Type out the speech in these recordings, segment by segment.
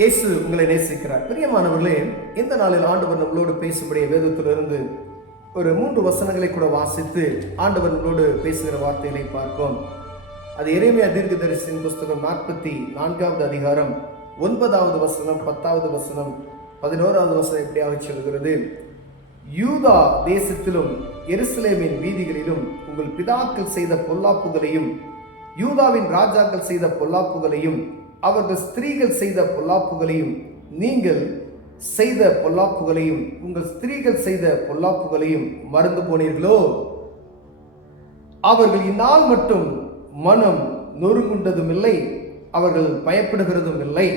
இயேசு உங்களை நேசிக்கிறார். பிரியமானவர்களே, இந்த நாளில் ஆண்டவர் நம்மளோடு பேசும்படிய வேதத்திலிருந்து ஒரு 3 வசனங்களை கூட வாசித்து ஆண்டவர் நம்மளோடு பேசுகிற வார்த்தைகளை பார்ப்போம். அது எரேமியா தீர்க்கதரிசியின் புஸ்தகம் 44வது அதிகாரம் 9வது வசனம், 10வது வசனம், 11வது வசனம் இப்படியாக சொல்கிறது: யூதா தேசத்திலும் எருசலேமின் வீதிகளிலும் உங்கள் பிதாக்கள் செய்த பொல்லாப்புகளையும், யூதாவின் ராஜாக்கள் செய்த பொல்லாப்புகளையும், அவர்கள் ஸ்திரீகள் செய்த பொல்லாப்புகளையும், நீங்கள் செய்த பொல்லாப்புகளையும், உங்கள் ஸ்திரீகள் செய்த பொல்லாப்புகளையும் மறந்து போனீர்களோ? அவர்கள் இந்நாள் மட்டும் மனம் நொறுங்குண்டதும் இல்லை, அவர்கள் பயப்படுகிறதும் இல்லை.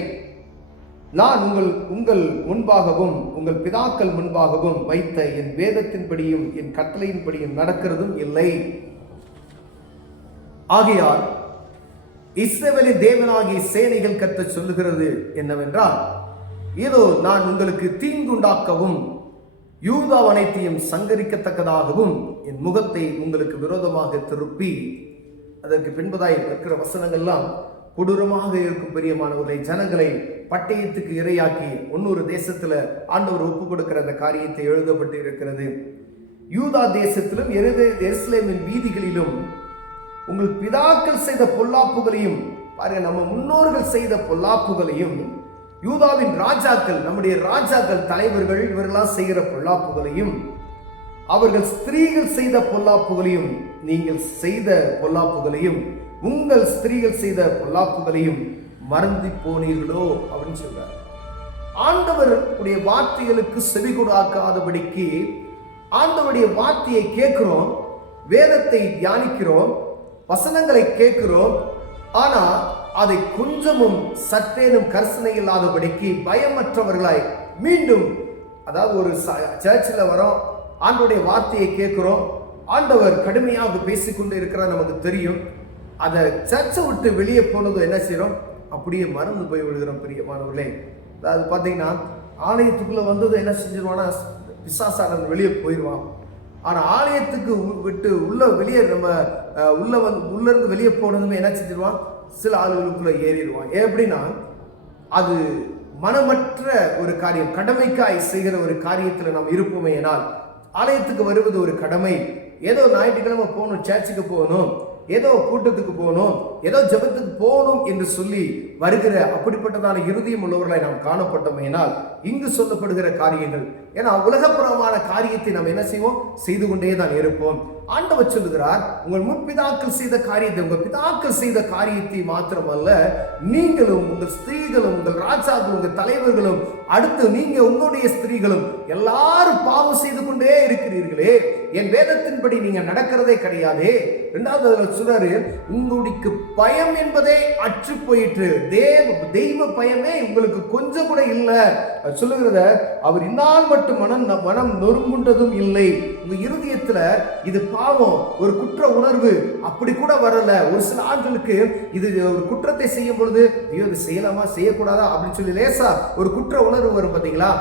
நான் உங்கள் முன்பாகவும் உங்கள் பிதாக்கள் முன்பாகவும் வைத்த என் வேதத்தின்படியும் என் கட்டளையின்படியும் நடக்கிறதும் இல்லை. ஆகையால் இஸ்ரவேலின் தேவனாகிய சேனைகள் கர்த்தர் சொல்லுகிறது என்னவென்றால், இதோ நான் உங்களுக்கு தீங்குண்டாக்கவும் யூதா அனைத்தையும் சங்கரிக்கத்தக்கதாகவும் என் முகத்தை உங்களுக்கு விரோதமாக திருப்பி. அதற்கு பின்பதாய் இருக்கிற வசனங்கள்லாம் கொடூரமாக இருக்கும். பெரியமானவர்களை, ஜனங்களை பட்டயத்துக்கு இரையாக்கி இன்னொரு தேசத்துல ஆண்டவர் ஒப்பு கொடுக்கிற அந்த காரியத்தை எழுதப்பட்டு இருக்கிறது. யூதா தேசத்திலும் எருசலேமின் வீதிகளிலும் உங்கள் பிதாக்கள் செய்த பொல்லாப்புகளையும், பாருங்க, நம்ம முன்னோர்கள் செய்த பொல்லாப்புகளையும், யூதாவின் ராஜாக்கள், நம்முடைய ராஜாக்கள், தலைவர்கள், இவர்களாம் செய்கிற பொல்லாப்புகளையும், அவர்கள் ஸ்திரீகள் செய்த பொல்லாப்புகளையும், நீங்கள் செய்த பொல்லாப்புகளையும், உங்கள் ஸ்திரீகள் செய்த பொல்லாப்புகளையும் மறந்து போனீர்களோ அப்படின்னு சொல்றார். ஆண்டவருடைய வார்த்தைகளுக்கு செவி கொடுக்காதபடிக்கு ஆண்டவருடைய வார்த்தையை கேட்கிறோம், வேதத்தை தியானிக்கிறோம், வசனங்களை கேட்கிறோம். ஆனா அதை கொஞ்சமும் சற்றேனும் கர்சனை இல்லாதபடிக்கு பயமற்றவர்களாய் மீண்டும், அதாவது ஒரு சர்ச்சில் வரோம், ஆண்டவருடைய வார்த்தையை கேட்கிறோம், ஆண்டவர் கடுமையாக பேசிக்கொண்டு இருக்கிறார், நமக்கு தெரியும். அதை சர்ச்சை விட்டு வெளியே போனதும் என்ன செய்யறோம்? அப்படியே மறந்து போய் விடுகிறோம். பிரியமானவர்களே, அதாவது பார்த்தீங்கன்னா ஆலயத்துக்குள்ள வந்தது என்ன செஞ்சிருவானா, பிசாசானவன் வெளியே போயிடுவான். ஆனால் ஆலயத்துக்கு விட்டு வெளியே நம்ம உள்ள இருந்து வெளியே போனதுமே என்ன செஞ்சிருவான்? சில ஆளுகளுக்குள்ள ஏறிடுவான். எப்படின்னா, அது மனமற்ற ஒரு காரியம், கடமைக்காய் செய்கிற ஒரு காரியத்தில் நாம் இருப்போமே. ஏனால் ஆலயத்துக்கு வருவது ஒரு கடமை. ஏதோ ஞாயிற்றுக்கிழமை போகணும், சர்ச்சுக்கு போகணும், ஏதோ கூட்டத்துக்கு போகணும், ஏதோ ஜெபத்துக்கு போகணும் என்று சொல்லி வருகிற அப்படிப்பட்டதான இருதயம் உள்ளவர்களாய் நாம் காணப்பட்டோமேனால் இங்கு சொல்லப்படுகிற காரியங்கள், ஏன்னா உலகப்புறமான காரியத்தை நாம் என்ன செய்வோம்? செய்து கொண்டே தான் இருப்போம். ஆண்டவர் சொல்லுகிறார், உங்கள் முற்பிதாக்கள் செய்த காரியத்தை, உங்கள் பிதாக்கள் செய்த காரியத்தை மாத்திரமல்ல, நீங்களும் உங்கள் ஸ்திரீகளும் உங்கள் ராஜாக்களும் உங்கள் தலைவர்களும், அடுத்து நீங்க உங்களுடைய ஸ்திரீகளும் எல்லாரும் பாவம் செய்து கொண்டே இருக்கிறீர்களே, என் வேதத்தின்படி நீங்க நடக்கிறதே கிடையாதே. இரண்டாவது சொல்றாரு, உங்களுக்கு பயம் என்பதே அற்று போயிற்று, தெய்வ பயமே உங்களுக்கு கொஞ்சம் கூட இல்லை சொல்லுகிறத. அவர் இந்நாள் மட்டும் மனம் நொறுங்குண்டதும் இல்லை. உங்க இருதயத்துல இது பாவம், ஒரு குற்ற உணர்வு அப்படி கூட வரல. ஒரு சில ஆண்களுக்கு இது ஒரு குற்றத்தை செய்யும் பொழுது, ஐயோ இது செய்யலாமா செய்யக்கூடாதா அப்படின்னு சொல்லி லேசா ஒரு குற்ற உணர்வு வரும் பார்த்தீங்களா?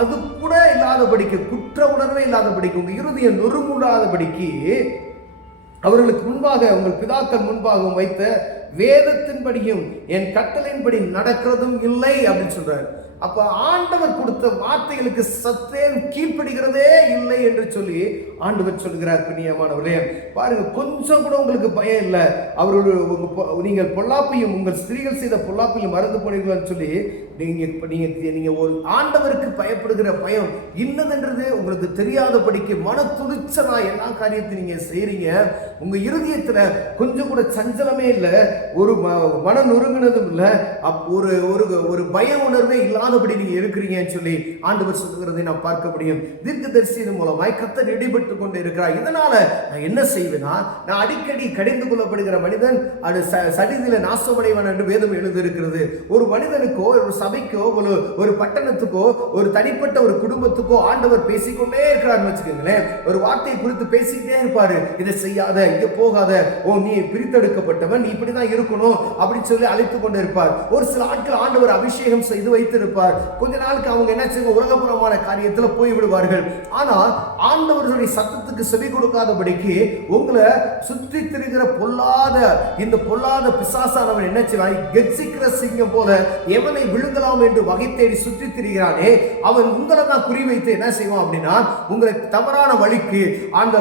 அது கூட இல்லாதபடிக்கு, குற்ற உணர்வே இல்லாதபடிக்கு, உங்க இருதயம் நொறுங்குடாதபடிக்கு அவர்களுக்கு முன்பாக உங்கள் பிதாக்கள் முன்பாகவும் வைத்த வேதத்தின்படியும் என் கட்டளையின்படி நடக்கிறதும் இல்லை அப்படின்னு சொல்றாரு. அப்ப ஆண்டவர் கொடுத்த வார்த்தைகளுக்கு சற்றேன் கீழ்ப்படுகிறதே இல்லை என்று சொல்லி ஆண்டவர் சொல்கிறார். பிரியமானவர்களே, பாருங்க, கொஞ்சம் கூட உங்களுக்கு பயம் இல்லை. நீங்கள் பொல்லாப்பையும் உங்கள் ஸ்திரீகள் செய்த பொல்லாப்பையும் மறந்து போனீங்கன்னு சொல்லி நீங்க ஒரு ஆண்டவருக்கு பயப்படுகிற பயம் இன்னதென்றது உங்களுக்கு தெரியாதபடிக்கு மன துணிச்சலா எல்லா காரியத்தையும் நீங்க செய்றீங்க. உங்க இருதயத்துல கொஞ்சம் கூட சஞ்சலமே இல்லை, ஒரு மன நொறுங்கினதும் இல்லை, ஒரு பய உணர்வே இல்லாதபடி நீங்க இருக்கிறீங்கன்னு சொல்லி ஆண்டவர் சொல்லுகிறதை நான் பார்க்க முடியும். தீர்க்கதரிசியின் மூலமாய் கர்த்தர் இடைப்பட்டு கொண்டு இருக்கிறார். இதனால நான் என்ன செய்வேனா, நான் அடிக்கடி கடிந்து கொள்ளப்படுகிற மனிதன் அது சடிதில நாசமடைவன் என்று வேதம் எழுதியிருக்கிறது. ஒரு மனிதனுக்கோ, ஒரு சபைக்கோ, ஒரு பட்டணத்துக்கோ, ஒரு தனிப்பட்ட ஒரு குடும்பத்துக்கோ ஆண்டவர் பேசிக்கொண்டே இருக்கிறார்னு வச்சுக்கோங்களேன். ஒரு வார்த்தையை குறித்து பேசிக்கிட்டே இருப்பாரு. இதை செய்யாத, இங்க போகாத, ஓ நீ பிரித்தெடுக்கப்பட்டவன், நீ இப்படிதான் தான் இருக்கணும் அப்படின்னு சொல்லி அழைத்து கொண்டு இருப்பார். ஒரு சில ஆட்கள் ஆண்டவர் அபிஷேகம் செய்து வைத்திருப்பார். கொஞ்ச நாளுக்கு அவங்க என்ன செய்ய உலகப்புறமான காரியத்தில் போய் விடுவார்கள். ஆனால் ஆண்டவர்களுடைய சத்தத்துக்கு செவி கொடுக்காதபடிக்கு உங்களை சுற்றி திரிகிற இந்த பொல்லாத பிசாசானவன் என்ன செய்வான், கெர்ச்சிக்கிற சிங்கம் போல எவனை விழுங்கலாம் என்று வகை தேடி சுற்றி திரிகிறானே, அவன் உங்களை தான் குறிவைத்து என்ன செய்வான் அப்படின்னா உங்களை தவறான வழிக்கு அந்த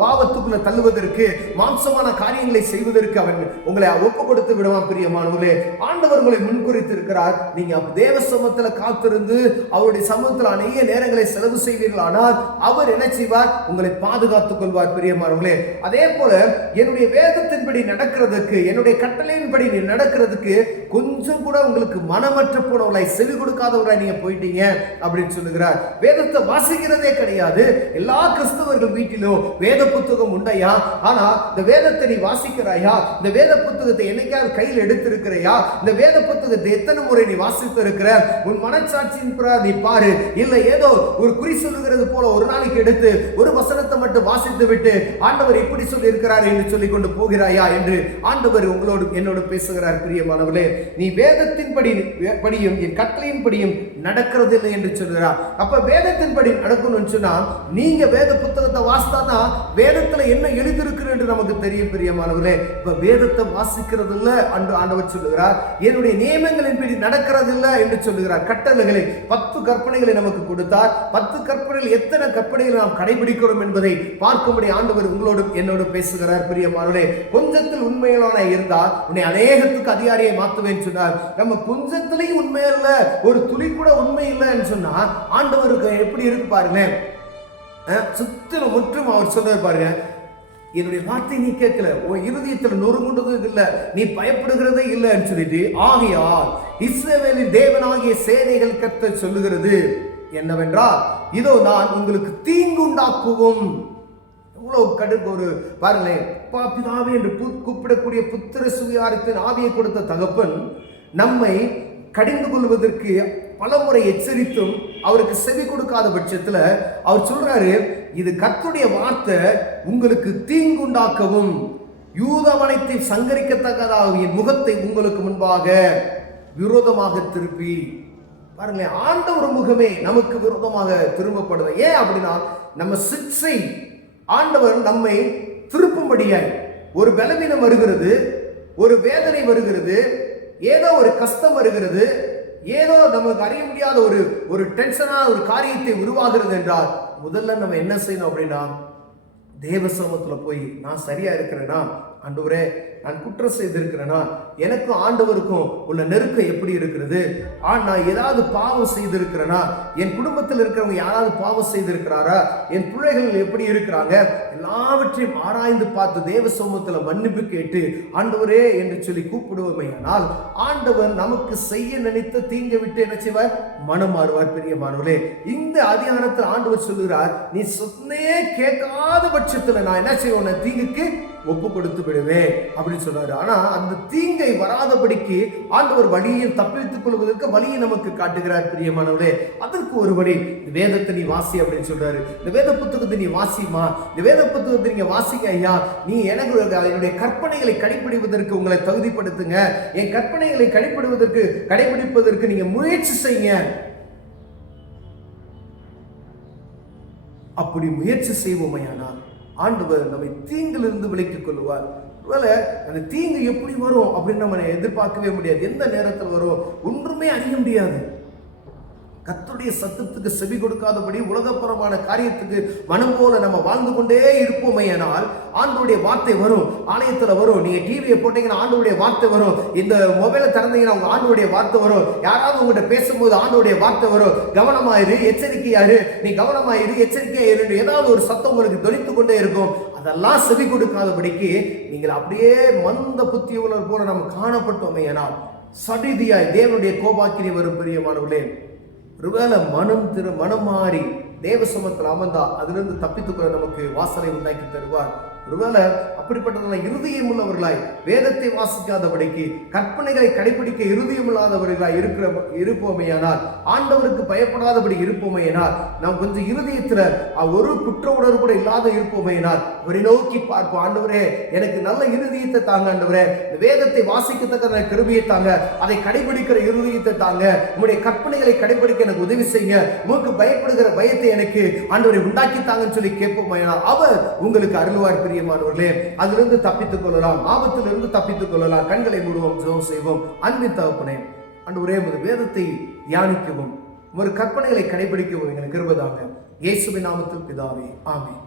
பாவத்துக்குள்ள தள்ளுவதற்கு, மாம்சமான காரியங்களை செய்வதற்கு அவன் உங்களை ஒப்பு கொடுத்து விடுவான். பிரியமானவர்களே, ஆண்டவர் உங்களை முன்குறித்து இருக்கிறார். நீங்க தேவ சமூகத்தில் காத்திருந்து அவருடைய சமூகத்தில் அநேக நேரங்களை செலவு செய்வீர்கள். ஆனால் அவர் என்ன செய்வார், உங்களை பாதுகாத்துக் கொள்வார். பிரியமானவர்களே, அதே போல என்னுடைய வேதத்தின்படி நடக்கிறதுக்கு, என்னுடைய கட்டளையின்படி நடக்கிறதுக்கு கொஞ்சம் கூட உங்களுக்கு மனமற்ற போனவர்களாய், செவி கொடுக்காதவர்களாய் நீங்க போயிட்டீங்க அப்படின்னு சொல்லுகிறார். வேதத்தை வாசிக்கிறதே கிடையாது. எல்லா கிறிஸ்தவர்கள் வீட்டிலும் வேத புத்தகம் உண்டையா? ஆனா இந்த வேதத்தை நீ வாசிக்கிறாயா? இந்த வேத புத்தகத்தை என்னைக்காவது கையில் எடுத்திருக்கிறையா? இந்த வேத புத்தகத்தை எத்தனை முறை நீ வாசித்து இருக்கிற? உன் மனச்சாட்சியின் நீ பாரு. இல்ல ஏதோ ஒரு குறி சொல்லுகிறது போல ஒரு நாளைக்கு எடுத்து ஒரு வசனத்தை மட்டும் வாசித்து விட்டு ஆண்டவர் இப்படி சொல்லி இருக்கிறார் என்று சொல்லிக் கொண்டு போகிறாயா என்று ஆண்டவர் உங்களோடு என்னோடு பேசுகிறார். பிரியமானவர்களே, நீ வேதத்தின் படியும் என் கட்டளையின் படியும் நடக்கிறது இல்லை என்று சொல்கிறார். அப்ப வேதத்தின் படி நடக்கணும்னு சொன்னா நீங்க வேத புத்தகத்தை வாசித்தாதான் வேதத்துல என்ன எழுதிருக்கு என்று நமக்கு தெரியும். பிரியமானவர்களே, இப்ப வேதத்தை வாசிக்கிறது இல்ல என்று ஆண்டவர் சொல்லுகிறார். என்னுடைய நியமங்களின் படி நடக்கிறது இல்லை என்று சொல்லுகிறார். கட்டளைகளை 10 கற்பனைகளை நமக்கு கொடுத்தார். 10 கற்பனைகள் எத்தனை கற்பனைகளை நாம் கடைபிடிக்கிறோம் என்பதை பார்க்கும்படி ஆண்டவர் உங்களோடு என்னோடு பேசுகிறார். பிரியமானவர்களே, கொஞ்சத்தில் உண்மையான இருந்தால் உன்னை அநேகத்துக்கு அதிகாரியை மாற்றுவேன் சொன்னார். நம்ம கொஞ்சத்திலையும் உண்மை இல்ல, ஒரு துளி கூட உண்மை இல்லைன்னு சொன்னா ஆண்டவருக்கு எப்படி இருக்கு பாருங்க. சுத்திலும் முற்றும் அவர் சொல்றாரு பாருங்க, என்னுடைய வார்த்தை நீ கேட்கல, உன் இருதயத்தில் நொறுங்குண்டது இல்லை, நீ பயப்படுகிறதே இல்லைன்னு சொல்லிட்டு, ஆகையால் இஸ்ரவேலின் தேவனாகிய சேனைகள் கர்த்தர் சொல்லுகிறது என்னவென்றால், இதோ நான் உங்களுக்கு தீங்குண்டாக்குவும். எவ்வளவு கடுகு ஒரு பாருங்களேன், பிதாவே என்று கூப்பிடக்கூடிய புத்திர சுவிகாரத்தின் ஆவியை கொடுத்த தகப்பன் நம்மை கடிந்து கொள்வதற்கு பலமுறை எச்சரித்தும் அவருக்கு செவி கொடுக்காத பட்சத்தில் அவர் சொல்றாரு, இது கர்த்தருடைய வார்த்தை, உங்களுக்கு தீங்குண்டாக்கவும் யூதவனத்தை சங்கரிக்கத்தக்கதாக என் முகத்தை உங்களுக்கு முன்பாக விரோதமாக திருப்பி. பாருங்களேன், ஆண்டவர் முகமே நமக்கு விரோதமாக திரும்பப்படுது. ஏன் அப்படின்னா நம்ம சிக்ஷை ஆண்டவர் நம்மை திருப்பும்படியாய், ஒரு பலவீனம் வருகிறது, ஒரு வேதனை வருகிறது, ஏதோ ஒரு கஷ்டம் வருகிறது, ஏதோ நமக்கு அறிய முடியாத ஒரு டென்ஷனான ஒரு காரியத்தை உருவாகிறது என்றால் முதல்ல நம்ம என்ன செய்யணும் அப்படின்னா, தேவ சமூகத்தில் போய் நான் சரியா இருக்கிறேனா, ஆண்டவரே நான் குற்றம் செய்திருக்கிறேனா, எனக்கும் ஆண்டவருக்கும் உள்ள நெருக்கம் எப்படி இருக்கிறது, நான் ஏதாவது பாவம் செய்திருக்கிறேனா, என் குடும்பத்தில் இருக்கிறவங்க யாராவது பாவம் செய்திருக்கிறாரா, என் பிள்ளைகள் எப்படி இருக்கிறாங்க, எல்லாவற்றையும் ஆராய்ந்து பார்த்து தேவ சமூகத்தில் மன்னிப்பு கேட்டு ஆண்டவரே என்று சொல்லி கூப்பிடுவோமையானால் ஆண்டவர் நமக்கு செய்ய நினைத்த தீங்கை விட்டு என்ன செய்வார், மனம் மாறுவார். பிரியமானவர்களே, இந்த அதிகாரத்தில் ஆண்டவர் சொல்லுகிறார், நீ சொன்னே கேட்காத பட்சத்தில் நான் என்ன செய்வேன், தீங்குக்கு ஒப்பு கொடுத்து விடுவேன் அப்படின்னு சொல்றாரு. ஆனா அந்த தீங்கை வராதபடிக்கு ஆண்டவர் வழியை தப்பித்துக் கொள்வதற்கு வழியை நமக்கு காட்டுகிறார். பிரியமானவர்களே, அதற்கு ஒரு வழி, வேதத்தை நீ வாசி அப்படின்னு சொல்றாரு. இந்த வேத புத்தகத்தை நீ வாசிமா, இந்த வேத புத்தகத்தை நீங்க வாசிங்க ஐயா, நீ எனக்கு என்னுடைய கற்பனைகளை கடைபிடிப்பதற்கு உங்களை தகுதிப்படுத்துங்க, என் கற்பனைகளை கடைபிடிப்பதற்கு நீங்க முயற்சி செய்யுங்க. அப்படி முயற்சி செய்வோமையானால் ஆண்டவர் நம்மை தீங்கிலிருந்து விலக்கிக் கொள்வார். ஒருவேளை அந்த தீங்கு எப்படி வரும் அப்படின்னு நம்ம எதிர்பார்க்கவே முடியாது. எந்த நேரத்தில் வரும் ஒன்றுமே அறிய முடியாது. கர்த்தருடைய சத்தத்துக்கு செவி கொடுக்காதபடி உலகப்புறமான காரியத்துக்கு மனம் போல நம்ம வாழ்ந்து கொண்டே இருப்போமேயானால் ஆண்டவருடைய வார்த்தை வரும், ஆலயத்துல வரும், நீங்க டிவியை போட்டீங்கன்னா ஆண்டவருடைய வார்த்தை வரும், இந்த மொபைலை திறந்தீங்கன்னா உங்க ஆண்டவருடைய வார்த்தை வரும், யாராவது உங்கள்கிட்ட பேசும்போது ஆண்டவருடைய வார்த்தை வரும், கவனமாயிரு, எச்சரிக்கையாரு, நீ கவனமாயிரு, எச்சரிக்கையாயிரு, ஏதாவது ஒரு சத்தம் உங்களுக்கு தொனித்து கொண்டே இருக்கும். அதெல்லாம் செவி கொடுக்காதபடிக்கு நீங்கள் அப்படியே மந்த புத்தி உள்ளவர் போல நம்ம காணப்பட்டோமேயானால் சடிதியாய் தேவனுடைய கோபாக்கினி வரும். பிரியமானவர்களே, ஒருவேளை மனம் மாறி தேவ சமூகத்தில் அமர்ந்தா அதிலிருந்து தப்பித்துக்கொள்ள நமக்கு வாசலை உண்டாக்கி தருவார். ஒருவேளை அப்படிப்பட்டதான இருதயம் உள்ளவர்களாய், வேதத்தை வாசிக்காதபடிக்கு, கற்பனைகளை கடைபிடிக்க இருதயம் இல்லாதவர்களாய் இருப்போமேயானால், ஆண்டவருக்கு பயப்படாதபடி இருப்போமேயானால், நாம் கொஞ்சம் இருதயத்துல ஒரு குற்ற உணர்வு கூட இல்லாத இருப்போமேயானால், அவரை நோக்கி பார்ப்போம். ஆண்டவரே, எனக்கு நல்ல இருதயத்தை தாங்க ஆண்டவரே, வேதத்தை வாசிக்கத்தக்க கிருபையை தாங்க, அதை கடைபிடிக்கிற இருதயத்தை தாங்க, உங்களுடைய கற்பனைகளை கடைபிடிக்க எனக்கு உதவி செய்யுங்க, உங்களுக்கு பயப்படுகிற பயத்தை எனக்கு ஆண்டவரை உண்டாக்கி தாங்கன்னு சொல்லி கேட்போமேயானால், அவர் உங்களுக்கு அருள்வார். பிரியமானவர்களே, அதிலிருந்து தப்பித்துக் கொள்ளலாம், ஆபத்திலிருந்து தப்பித்துக் கொள்ளலாம். கண்களை மூடுவோம், ஜெபம் செய்வோம். அன்பின் தகப்பனே, ஆண்டவரே, உமது வேதத்தை தியானிக்கவும், ஒரு கற்பனைகளை கடைபிடிக்கவும் எங்களுக்கு கிருபை தாங்க. இயேசுவின் நாமத்தில் பிதாவே, ஆமென்.